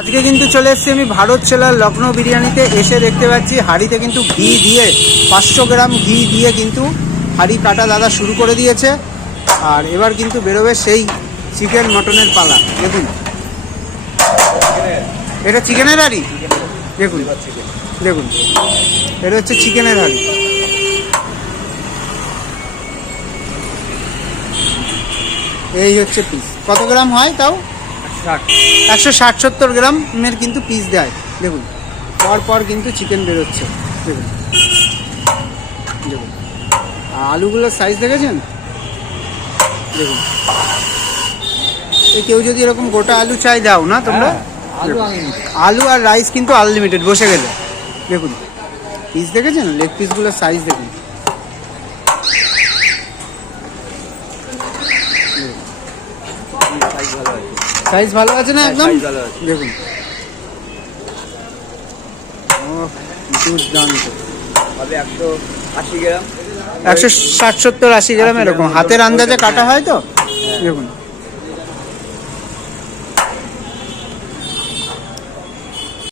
আজকে কিন্তু চলে এসেছি আমি ভারত সেলার লখনৌ বিরিয়ানিতে। এসে দেখতে পাচ্ছি হাঁড়িতে কিন্তু ঘি দিয়ে 500 গ্রাম ঘি দিয়ে কিন্তু হাঁড়ি কাটা দাদা শুরু করে দিয়েছে। আর এবার কিন্তু বেরোবে সেই চিকেন মটনের পালা। দেখুন, এটা চিকেনের হাঁড়ি। দেখুন দেখুন, এটা হচ্ছে চিকেনের হাঁড়ি। এই হচ্ছে পিস। কত গ্রাম হয় তাও? 160-70 গ্রামের কিন্তু পিস দেয়। দেখুন, পর পর কিন্তু চিকেন বেরোচ্ছে। দেখুন দেখুন, আলুগুলোর সাইজ দেখেছেন? দেখুন, এই কেউ যদি এরকম গোটা আলু চাই দাও না তোমরা, আলু আর রাইস কিন্তু আনলিমিটেড বসে গেলে। দেখুন পিস দেখেছেন? লেগ পিসগুলোর সাইজ দেখুন। সাইজ ভালো আছে না? একদম দেখুন, দুর্দান্ত। 160-70-80 গ্রাম এরকম হাতের আন্দাজে কাটা হয় তো। দেখুন